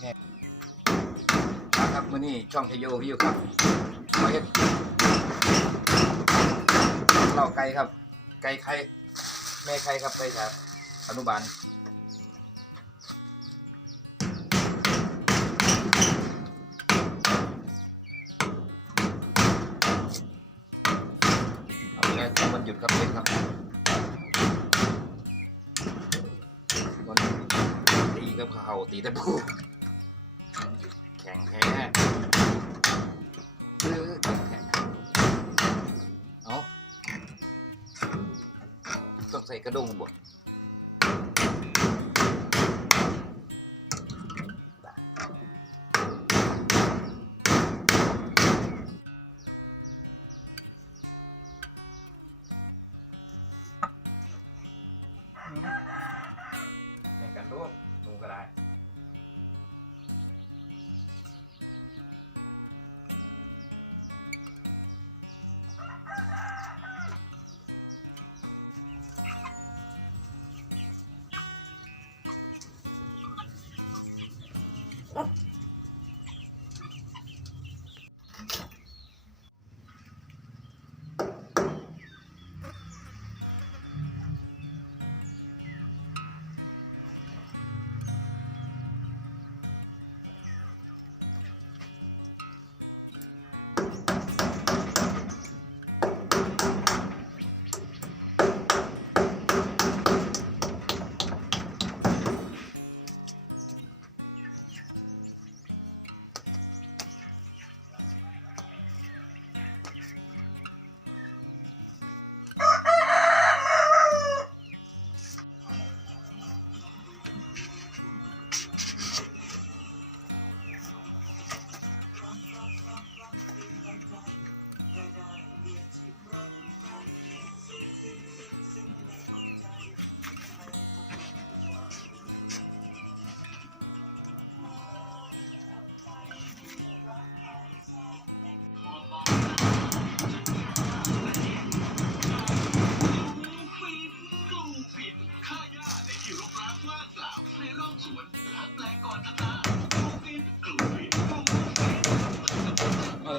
แห้งมาครับมื้อนี้ช่องทโยวิวครับมาเฮ็ดเล่าไก่ครับ ไก่ไข่แม่ไข่ครับไก่ครับอนุบาลเอาไปเลยครับวันหยุดครับเด็กครับวันตีกับเขาตีตะปู กระด้งบด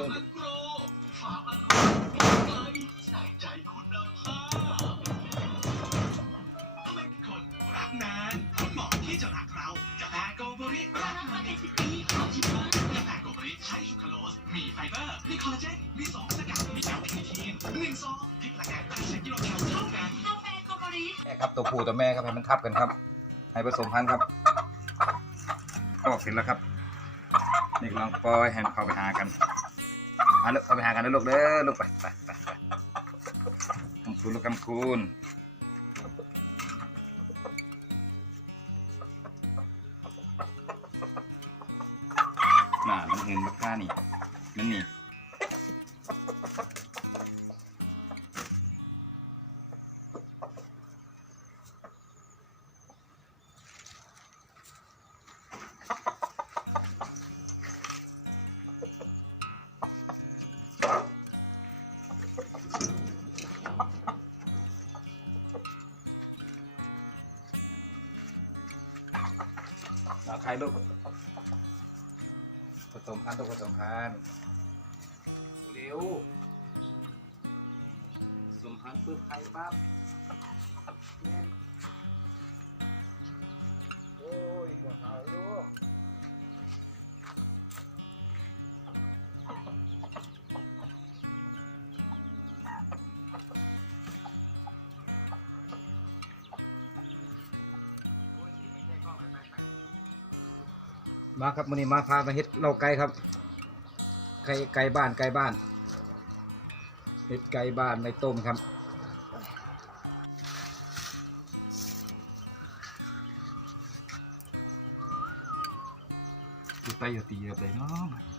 กาแฟโกโบริรักมาเป็นสิบปีขอชิมบ้างกาแฟโกโบริใช้ชูคาโลสมีไฟเบอร์ มีคอลลาเจน มีสองสกัด มีแอลคาเนทีนหนึ่งซองพริกละแกง80กิโลแคลเท่ากันกาแฟโกโบริแม่ครับตัวผู้ตัวแม่ครับให้มันทับกันครับ ให้ผสมพันธุ์ครับก็เสร็จแล้วครับนี่กำลังปล่อยให้มันเข้าไปหากัน เอาลูกเอาไปหากันนะลูกเด้อลูกไปไปไปไปกำคูณลูกคำคูณน่ามันเห็นบักค่านี่มันนี่ ใครลูกผสมพันธุ์ต้องผสมพันธุ์เร็วผสมพันธุ์ปึ๊บใครปั๊บแม่นโอ้ยหัวเขาลูก มาครับมื้อนี้มาพามาเฮ็ดเหล้าไก่ครับ ไก่ไก่บ้านไก่บ้านเฮ็ดไก่บ้านไม่ต้มครับ ตีไปอย่าตีกับเลยเนาะ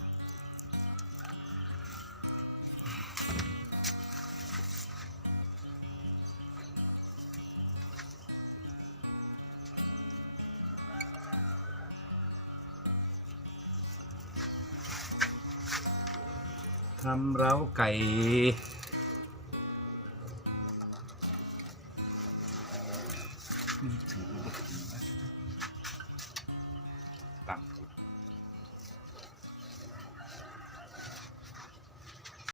ทำเร้าไก่ถือว่า